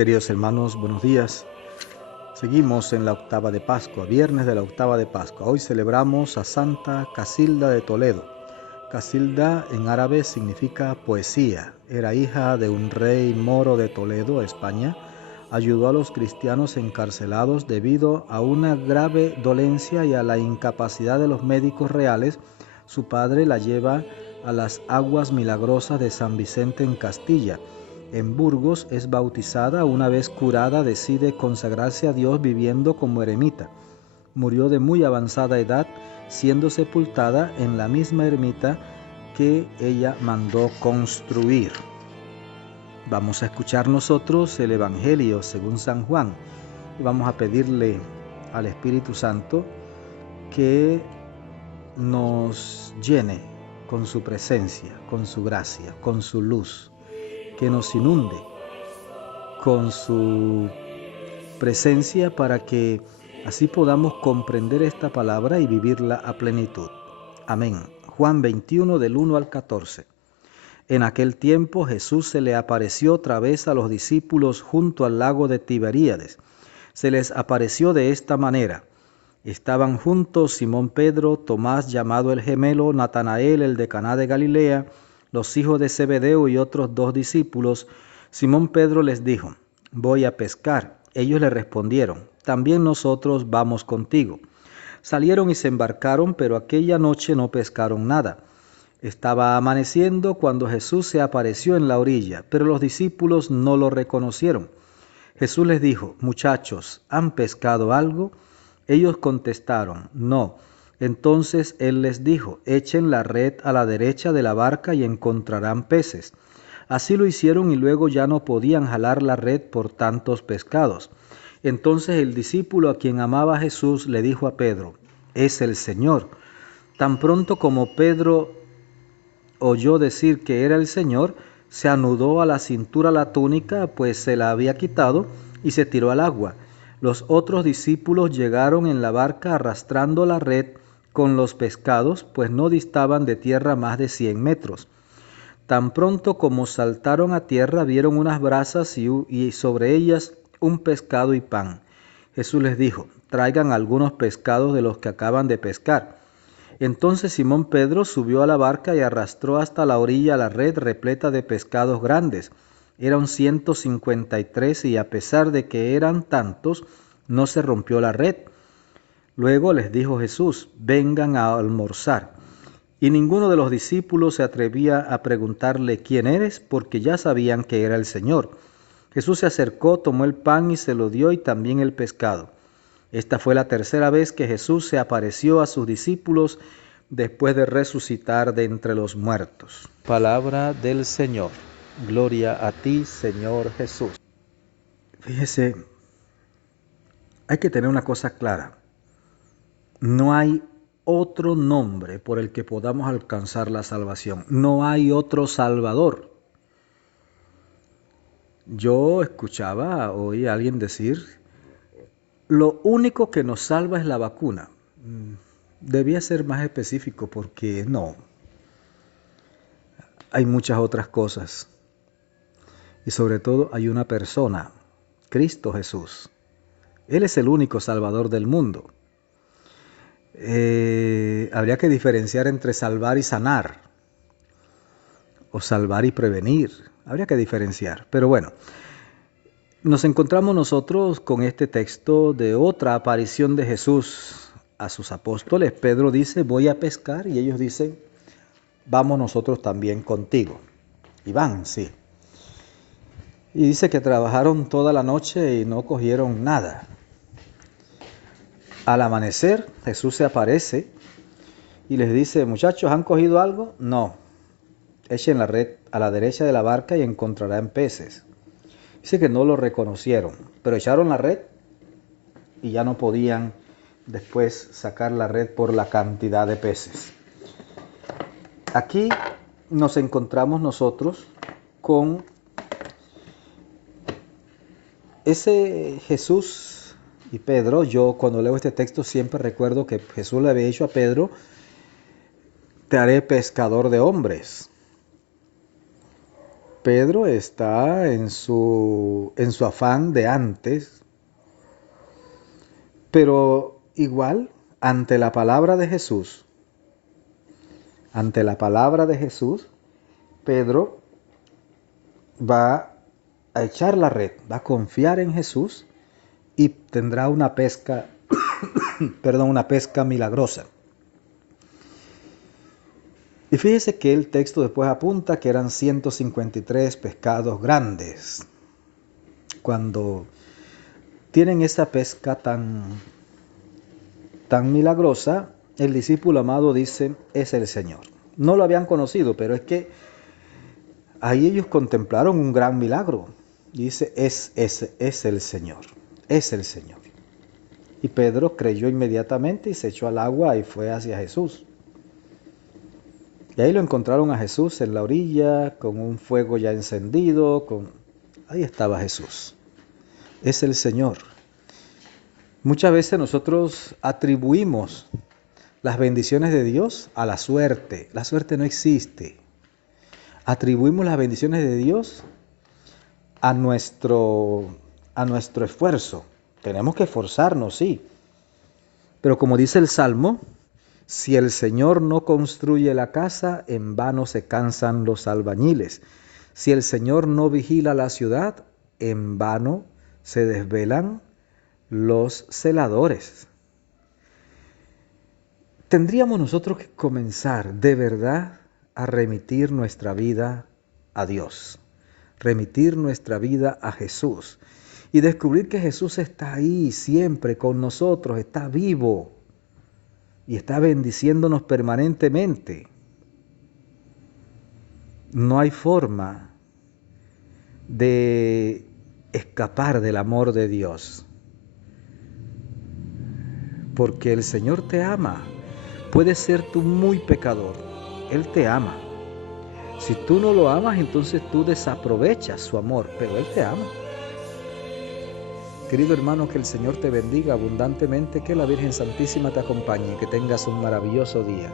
Queridos hermanos, buenos días. Seguimos en la octava de Pascua, viernes de la octava de Pascua. Hoy celebramos a Santa Casilda de Toledo. Casilda en árabe significa poesía. Era hija de un rey moro de Toledo, España. Ayudó a los cristianos encarcelados debido a una grave dolencia y a la incapacidad de los médicos reales. Su padre la lleva a las aguas milagrosas de San Vicente en Castilla. En Burgos es bautizada. Una vez curada decide consagrarse a Dios viviendo como eremita. Murió de muy avanzada edad, siendo sepultada en la misma ermita que ella mandó construir. Vamos a escuchar nosotros el Evangelio según San Juan y vamos a pedirle al Espíritu Santo que nos llene con su presencia, con su gracia, con su luz, que nos inunde con su presencia para que así podamos comprender esta palabra y vivirla a plenitud. Amén. Juan 21 del 1 al 14. En aquel tiempo Jesús se le apareció otra vez a los discípulos junto al lago de Tiberíades. Se les apareció de esta manera. Estaban juntos Simón Pedro, Tomás llamado el gemelo, Natanael el de Caná de Galilea, los hijos de Zebedeo y otros 2 discípulos. Simón Pedro les dijo: voy a pescar. Ellos le respondieron: también nosotros vamos contigo. Salieron y se embarcaron, pero aquella noche no pescaron nada. Estaba amaneciendo cuando Jesús se apareció en la orilla, pero los discípulos no lo reconocieron. Jesús les dijo: muchachos, ¿han pescado algo? Ellos contestaron: no. Entonces él les dijo: echen la red a la derecha de la barca y encontrarán peces. Así lo hicieron y luego ya no podían jalar la red por tantos pescados. Entonces el discípulo a quien amaba Jesús le dijo a Pedro: es el Señor. Tan pronto como Pedro oyó decir que era el Señor, se anudó a la cintura la túnica, pues se la había quitado, y se tiró al agua. Los otros discípulos llegaron en la barca arrastrando la red con los pescados, pues no distaban de tierra más de 100 metros. Tan pronto como saltaron a tierra, vieron unas brasas y sobre ellas un pescado y pan. Jesús les dijo: traigan algunos pescados de los que acaban de pescar. Entonces Simón Pedro subió a la barca y arrastró hasta la orilla la red repleta de pescados grandes. Eran 153 y a pesar de que eran tantos, no se rompió la red. Luego les dijo Jesús: vengan a almorzar. Y ninguno de los discípulos se atrevía a preguntarle: ¿quién eres?, porque ya sabían que era el Señor. Jesús se acercó, tomó el pan y se lo dio, y también el pescado. Esta fue la tercera vez que Jesús se apareció a sus discípulos después de resucitar de entre los muertos. Palabra del Señor. Gloria a ti, Señor Jesús. Fíjese, hay que tener una cosa clara. No hay otro nombre por el que podamos alcanzar la salvación. No hay otro Salvador. Yo oí a alguien decir: lo único que nos salva es la vacuna. Debía ser más específico, porque no. Hay muchas otras cosas. Y sobre todo hay una persona, Cristo Jesús. Él es el único Salvador del mundo. Habría que diferenciar entre salvar y sanar, o salvar y prevenir. Habría que diferenciar. Pero bueno, nos encontramos nosotros con este texto de otra aparición de Jesús a sus apóstoles. Pedro dice: voy a pescar, y ellos dicen: vamos nosotros también contigo. Y van, sí. Y dice que trabajaron toda la noche y no cogieron nada. Al amanecer, Jesús se aparece y les dice: muchachos, ¿han cogido algo? No. Echen la red a la derecha de la barca y encontrarán peces. Dice que no lo reconocieron, pero echaron la red y ya no podían después sacar la red por la cantidad de peces. Aquí nos encontramos nosotros con ese Jesús y Pedro. Yo cuando leo este texto siempre recuerdo que Jesús le había dicho a Pedro: te haré pescador de hombres. Pedro está en su afán de antes, pero igual ante la palabra de Jesús, Pedro va a echar la red, va a confiar en Jesús y tendrá una pesca, una pesca milagrosa. Y fíjese que el texto después apunta que eran 153 pescados grandes. Cuando tienen esa pesca tan milagrosa, el discípulo amado dice, es el Señor. No lo habían conocido, pero es que ahí ellos contemplaron un gran milagro. Y dice, es el Señor, es el Señor. Y Pedro creyó inmediatamente y se echó al agua y fue hacia Jesús. Y ahí lo encontraron a Jesús en la orilla, con un fuego ya encendido. Ahí estaba Jesús. Es el Señor. Muchas veces nosotros atribuimos las bendiciones de Dios a la suerte. La suerte no existe. Atribuimos las bendiciones de Dios a nuestro esfuerzo. Tenemos que esforzarnos, sí. Pero como dice el Salmo, si el Señor no construye la casa, en vano se cansan los albañiles. Si el Señor no vigila la ciudad, en vano se desvelan los celadores. Tendríamos nosotros que comenzar de verdad a remitir nuestra vida a Dios, remitir nuestra vida a Jesús y descubrir que Jesús está ahí siempre con nosotros, está vivo y está bendiciéndonos permanentemente. No hay forma de escapar del amor de Dios, porque el Señor te ama. Puedes ser tú muy pecador, Él te ama. Si tú no lo amas, entonces tú desaprovechas su amor, pero Él te ama. Querido hermano, que el Señor te bendiga abundantemente, que la Virgen Santísima te acompañe y que tengas un maravilloso día.